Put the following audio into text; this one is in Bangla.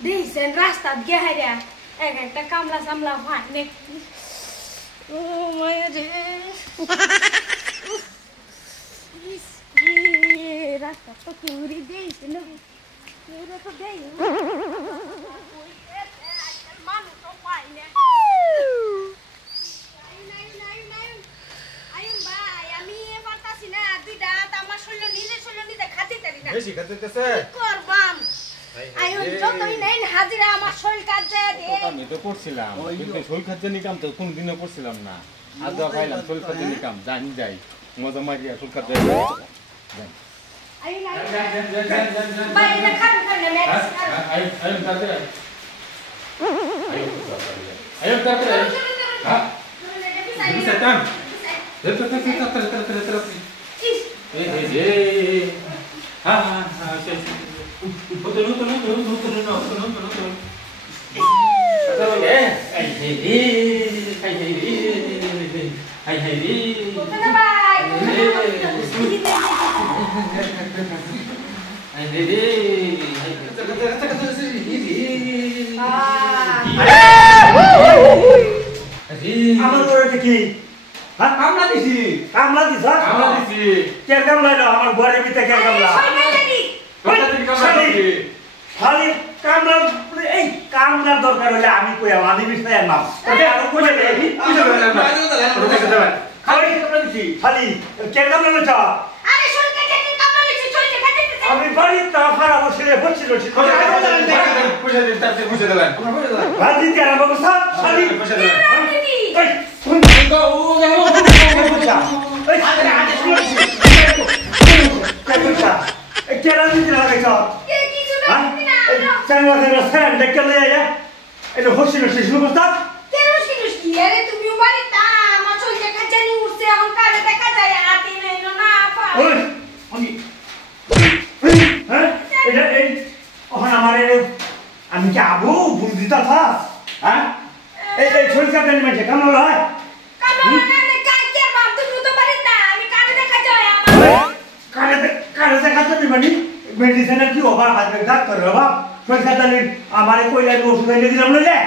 दिसेन रास्तात गेल्या एक एकटा कामला सामला फाटणे ओ माय रे रास्ता तो पूरी देश न मेरे तो गई मानु तो पाइने नहीं आयम भाई আমি পারতাছি না দুইটা আমার শরীর নিজে খাতি তারি না বেশি খাইতেছে করবাম আয়ো যতই নাই হাজিরা আমার শরীর কাজে দে আমি তো করছিলাম কিন্তু শরীর খাচ্ছে নি কাম তো কোনদিনও করছিলাম না আজ খাইলাম শরীর খাচ্ছে নি কাম জানি যাই মজা মারিয়া শরীর খাচ্ছে যাই আই না ভাই না খান না ম্যাক্স আই তাতে আই তাতে হ্যাঁ বিসাতাম তেতে হ্যাঁ হ্যাঁ সেই কামলা দিছি কে কামলা না আমার ঘরে ভিতরে কে কামলা খালি কামলা এই কামলার দরকার হলে আমি কইয়া আমি বিছায় নাম ওটা আর কইলে দেই খালি কামলা দিছি খালি কে কামলা না চা আরে শোন কাজে কামলা লিছি চলতে খাতে আমি বাড়ি তা ফারা বসে বসছিল পয়সা দিন তাতে পয়সা দেবেন রাজি তে আর বাবু সাহেব খালি পয়সা দেবেন এই কোন গো পয়সা এই আরে আজ শুনছি পয়সা এই কেরা দিতে লাগাইছ কে কিছু না চাঙ্গা করে স্যান্ড দেখে লই আয়া এটা হসিল শুরু করতা কেরোসিন কি আরে তুমি বাড়ি তা আমার চলতে খাজে নি উঠছে এখন কারে দেখা যায় আতি নাই না আপা ওই আমি হ্যাঁ এটা এই ওখানে আমারে আমি কি আবু বুঝিতা থা হ্যাঁ এই ছলকা দেন মানে কেমন হয় কামলা না কাই কে বাপ তুমি তো বাড়ি তা আমি কারে দেখা যায় আমার কারে দেখা তুমি মানে মেডিসিনের কি অভাব আছে ডাক্তার অভাব ছলকা দেন আমারে কইলা ওষুধ এনে দিলাম লইলে